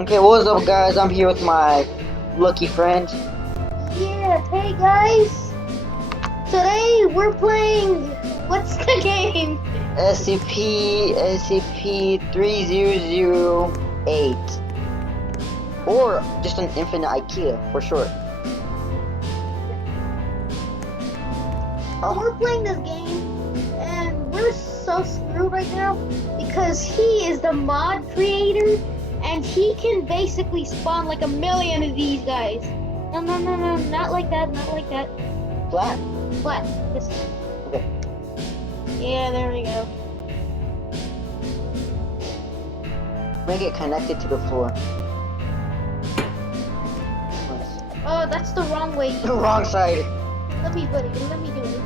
Okay, what's up, guys? I'm here with my lucky friend. Yeah, hey guys! Today we're playing. What's the game? SCP-3008. Or just an infinite IKEA, for short. So we're playing this game, and we're so screwed right now because he is the mod creator, and he can basically spawn like a million of these guys. No, no, no, no, not like that, not like that. Flat? Flat. This. Okay. Yeah, there we go. Make it connected to the floor. Nice. Oh, that's the wrong way. Wrong side. Let me do it. Let me do it.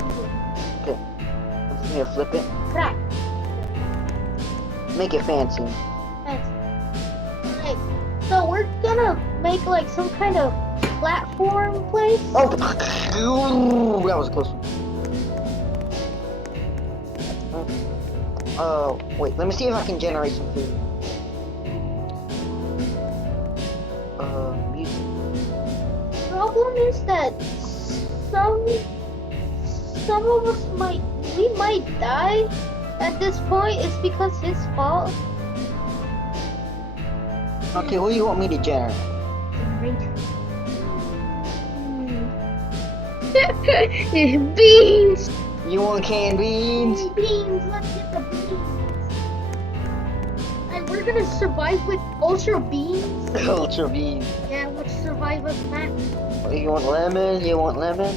Okay. I'm just gonna flip it. Crack. Make it fancy. Thanks. Alright, so we're gonna make like some kind of platform place. Oh! Ooh, that was a close one. Wait, let me see if I can generate some food. Music. Problem is that some of us we might die at this point. It's because his fault. Okay, what do you want me to generate? Beans! You want canned beans? Beans! Let's get the beans! And we're gonna survive with ultra beans. Ultra beans. Yeah, let's survive with that. You want lemon? You want lemon?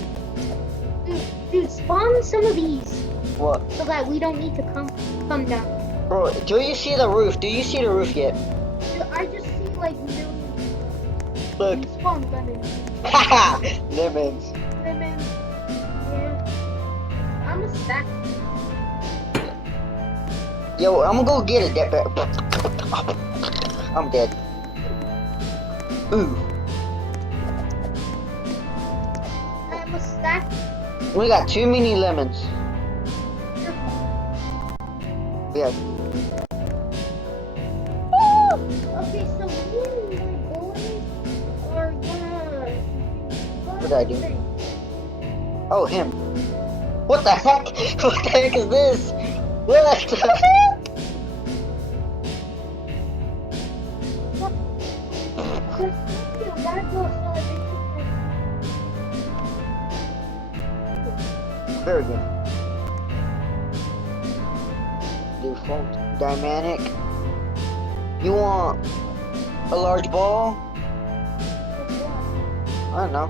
Dude, spawn some of these What? so that we don't need to come down. Bro, do you see the roof? Do you see the roof yet? Dude, I just see like millions. Look. Spawn lemons. Haha! Lemons. Lemons. Yeah. I'm a stack. Yo, I'm gonna go get it. I'm dead. Ooh. I'm a stack. We got too many lemons. Yeah. Okay, so me and my boys are gonna. What did I do? Oh, him. What the heck? What the heck is this? What the heck? Very good. Default. Dynamic. You want a large ball? I don't know.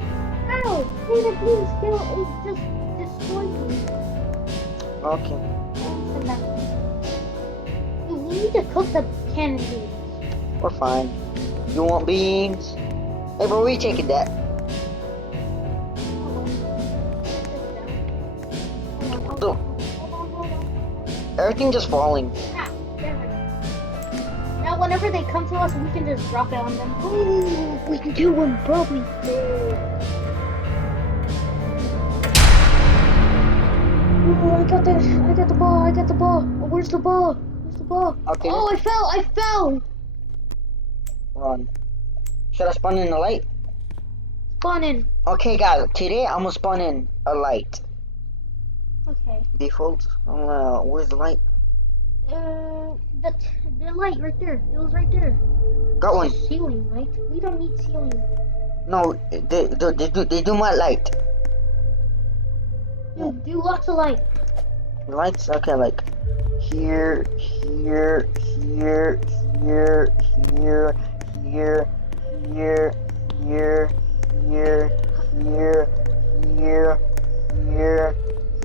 Ow! Hey, the blue skill is just destroyed me. Okay. Dude, we need to cook the canned beans. We're fine. You want beans? Hey, bro, where you taking that? Look. Everything just falling. Ah, there we go. Now, whenever they come to us, we can just drop it on them. Ooh, we can do one, probably. Oh, I got the ball. Oh, where's the ball? Okay. Oh, I fell. Run. Should I spawn in the light? Spawn in. Okay, guys. Today I'm gonna spawn in a light. Okay. Default. Where's the light? The light right there. It was right there. Got one. Ceiling light. We don't need ceiling. No, they do my light. Do lots of light. Lights? Okay, like here, here, here, here, here, here, here, here, here, here, here, here,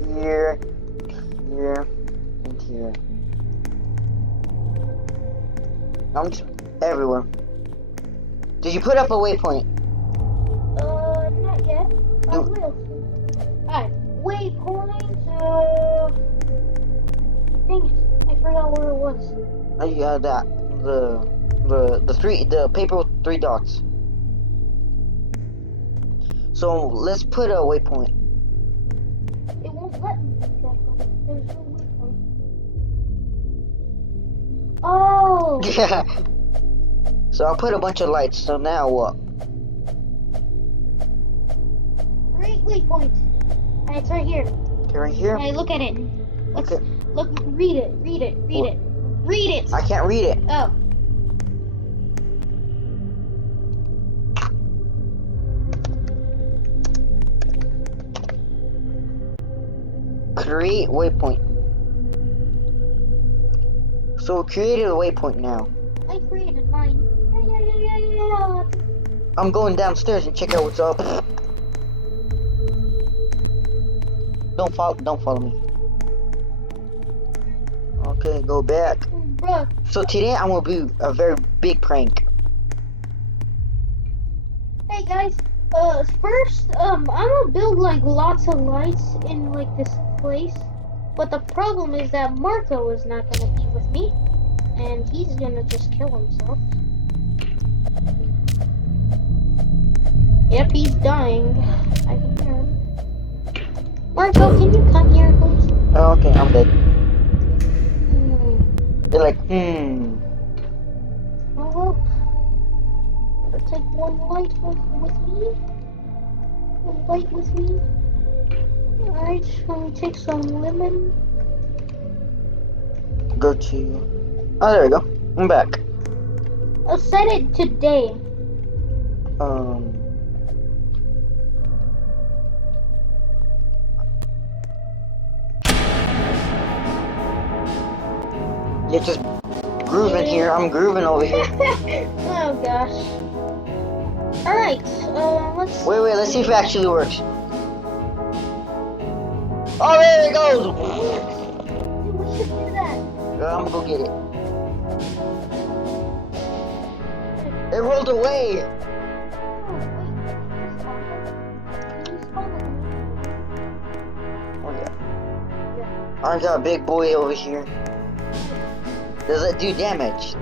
here, here, and here. I'm just everywhere. Did you put up a waypoint? Not yet. I Do- will. Alright, waypoint. Dang it! I forgot where it was. Yeah, that the paper with 3 dots. So let's put a waypoint. It won't let me exactly. There's no waypoint. Oh! Yeah. So I'll put a bunch of lights. So now what? Great waypoint. And it's right here. Okay, right here. Hey, look at it. Let's Okay. look. Read it. Read it. Read it. Read it. I can't read it. Oh. Create waypoint. So we created a waypoint now. I created mine. Yeah. I'm going downstairs and check out what's up. Don't follow me. Okay, go back. Bruh. So today I'm gonna do a very big prank. Hey guys. First, I'm gonna build like lots of lights in like this place. But the problem is that Marco is not gonna be with me, and he's gonna just kill himself. Yep, he's dying. I can hear him. Marco, can you come here, please? Oh, okay, I'm dead. Hmm. They're like, Oh well. Better take one light with me. One light with me. Alright, let me take some lemon. Go to. Oh, there we go. I'm back. I'll set it today. You're just grooving here. I'm grooving over here. Oh gosh. Alright, let's. Wait, let's see if it actually works. Oh, there it goes! Dude, we should do that. I'm gonna go get it. It rolled away! Oh, yeah. I got a big boy over here. Does it do damage?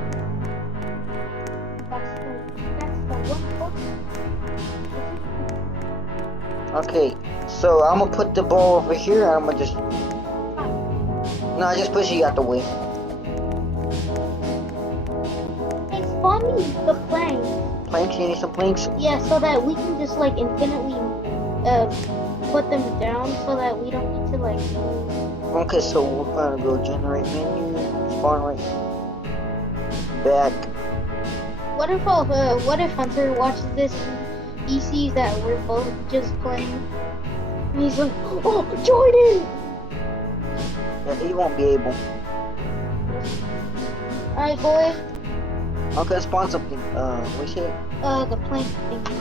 Okay, so I'm gonna put the ball over here and I'm gonna just... No, I just push you out the way. Hey, spawn me the planks. Planks? You need some planks? Yeah, so that we can just like infinitely put them down so that we don't need to like move. Okay, so we're gonna go generate menu, spawn right back. What if Hunter watches this and he sees that we're both just playing and he's like, oh, Jordan! Yeah, he won't be able. Alright, boys. Okay, spawn something. What's it? The plank thingy.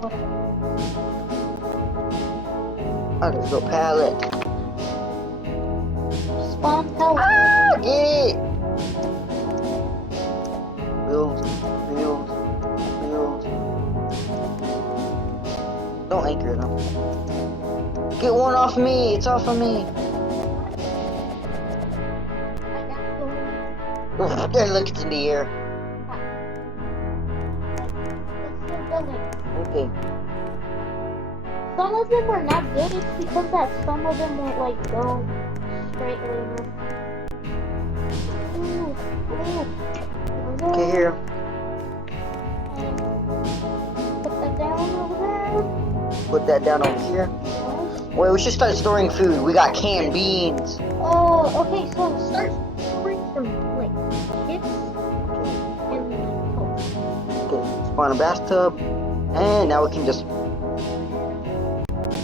Whatever. Okay, let's go pallet. Spawn pallet. Ah, get it! Build. Don't anchor them. Get one off me! It's off of me! There, look, it's in the air. Okay. Some of them are not good, it's because that some of them won't like go straight enough. Okay, here. Put that down over there. Put that down over here. Wait, we should start storing food. We got canned beans. Oh, okay, so start storing some like chips and Coke. Okay, spawn a bathtub. And now we can just...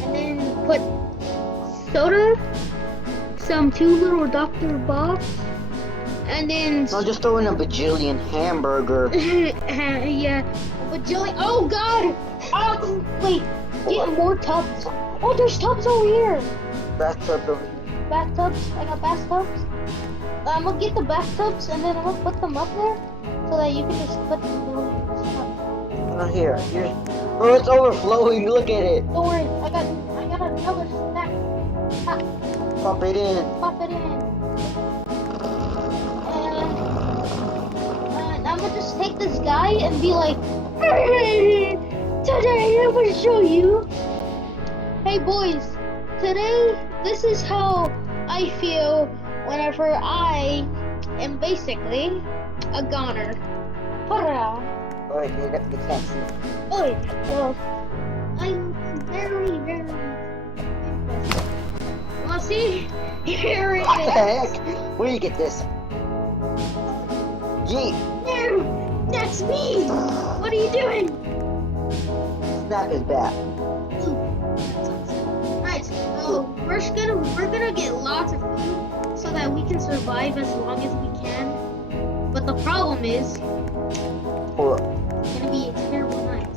And then put soda, some 2 little Dr. Bob's, and then No, just throw in a bajillion hamburger. yeah, a bajillion. Oh God! Oh, wait, get more tubs. Oh, there's tubs over here. Bathtubs over here. Bathtubs. I got bathtubs. I'm gonna get the bathtubs and then I'm gonna put them up there so that you can just put the millions up. Oh, here. Oh, it's overflowing. Look at it. Don't worry, I got another stack. Ah, Pop it in. pop it in. And I'm gonna just take this guy and be like, hey, today I'm gonna show you. Hey boys, today this is how I feel whenever I am basically a goner. put it on. Alright, you can't see. Oh, well, I'm very, very impressed. Well, see? Here it What the is. heck? Where do you get this? Yeet! No, that's me. What are you doing? Snap his back. Right, so we're gonna get lots of food so that we can survive as long as we can. But the problem is, What? it's gonna be a terrible night.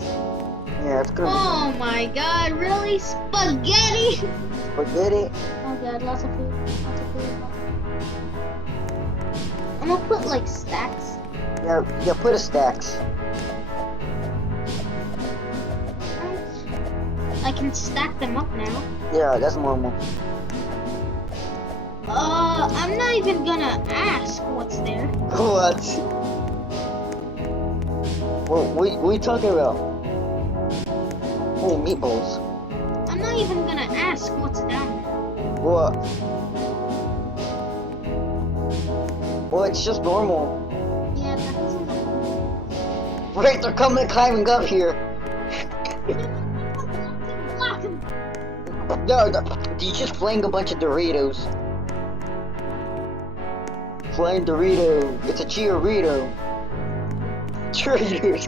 Yeah, it's gonna Oh my god, really? Spaghetti? be spaghetti. Oh god, lots of food. Lots of food. I'm gonna put like stacks. Yeah, put a stacks. I can stack them up now. Yeah, that's normal. I'm not even gonna ask what's there. What? What are you talking about? Oh, meatballs. I'm not even gonna ask what's down there. What? Well, it's just normal. Yeah, that doesn't look Wait, they're climbing up here. Block him. No, you just flaying a bunch of Doritos. Flying Dorito. It's a Cheerito. Cheeritos.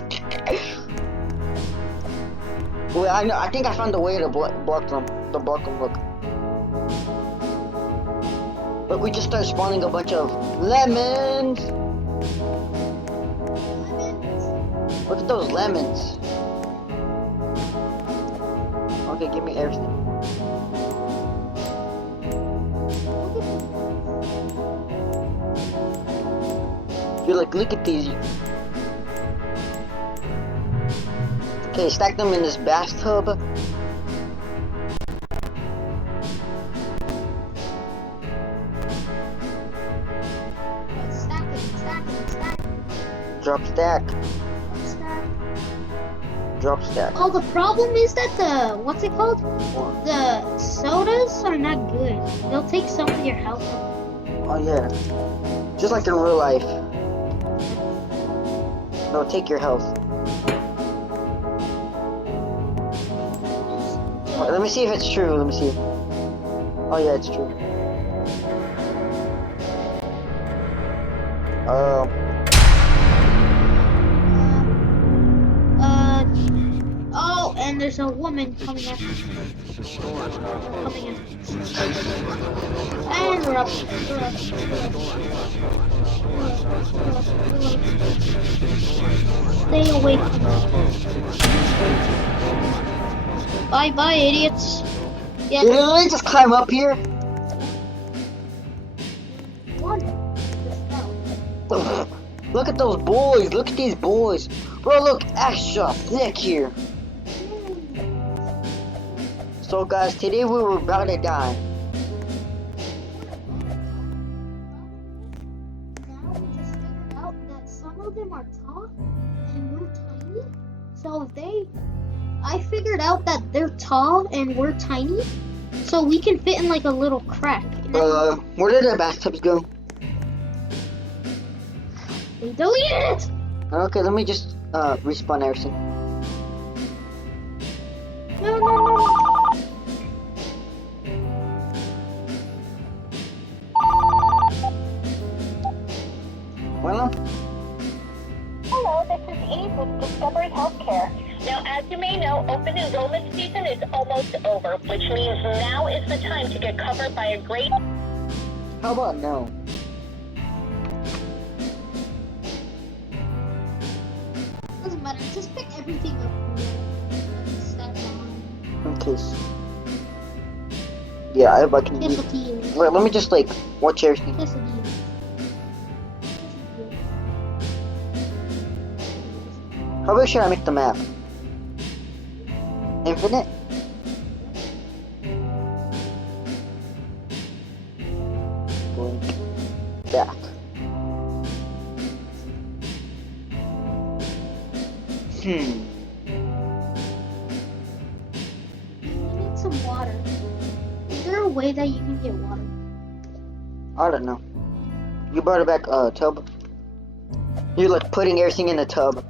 Well, I think I found a way to block them. Look. Look, we just started spawning a bunch of lemons. Look at those lemons. Okay, give me everything. You're like, look at these. Okay, stack them in this bathtub. Stack it. Drop stack. Drop stack. Oh, the problem is that what's it called? What? The sodas are not good. They'll take some of your health. Oh yeah. Just like in real life. No, take your health. Let me see if it's true. Let me see. Oh yeah, it's true. Oh, and there's a woman coming in. And we're up. Stay away from me. Bye, idiots. Yeah. Did they just climb up here? Look at those boys. Look at these boys. Bro, look extra thick here. So guys, today we were about to die. Now we just figured out that some of them are tall and we're tiny. So I figured out that they're tall and we're tiny, so we can fit in like a little crack. Where did the bathtubs go? They deleted it! Okay, let me just respawn everything. No. Well, Hello, this is Eve with Discovery Healthcare. Now, as you may know, open enrollment season is almost over, which means now is the time to get covered by a great... how about no? Doesn't matter, just pick everything up. Okay. Yeah, I can do. Wait, let me just like watch everything. How big should I make the map? Infinite? Blink. Back. We need some water. Is there a way that you can get water? I don't know. You brought it back, tub? You're like putting everything in the tub.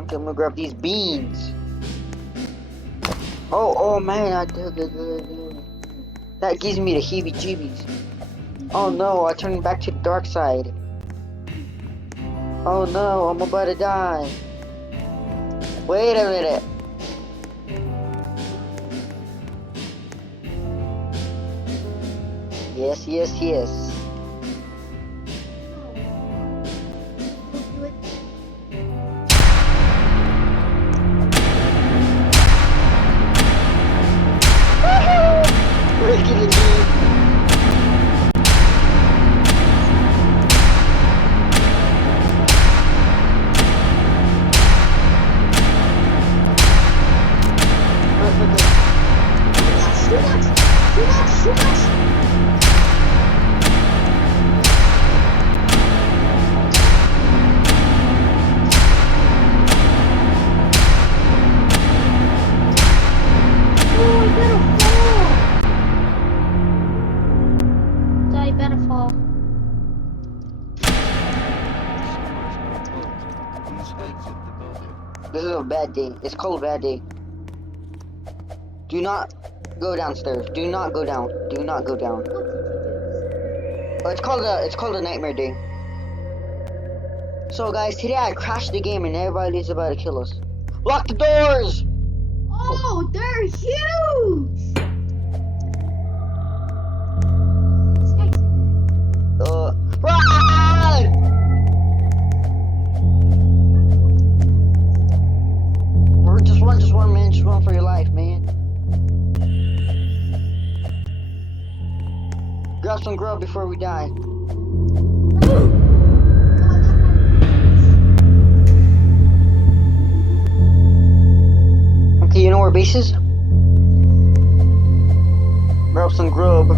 Okay, I'm gonna grab these beans. Oh man, that gives me the heebie-jeebies. Oh no, I turned back to the dark side. Oh no, I'm about to die. Wait a minute. Yes, yes, yes. Breaking the team. This is a bad day. It's called a bad day. Do not go downstairs. Do not go down. Do not go down. Oh, it's called a nightmare day. So guys, today I crashed the game and everybody's about to kill us. Lock the doors! Oh, they're huge! Run! Just run, man. Just run for your life, man. Grab some grub before we die. Okay, you know where base is? Grab some grub.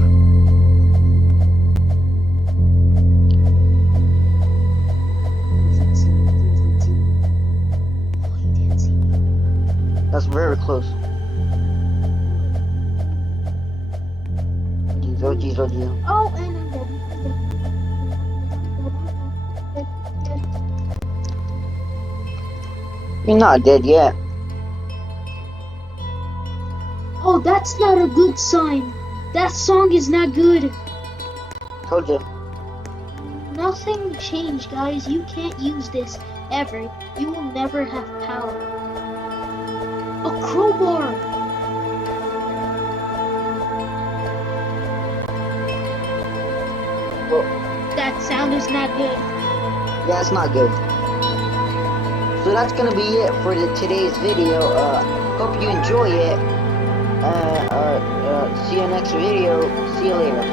That's very close. Jeez, oh jeez, oh jeez. Oh, and You're not dead yet. oh, that's not a good sign. That song is not good. Told you. Nothing changed, guys. You can't use this ever. You will never have power. A crowbar. Well, That sound is not good. yeah, it's not good. So that's gonna be it for today's video. Hope you enjoy it. See you next video. See you later.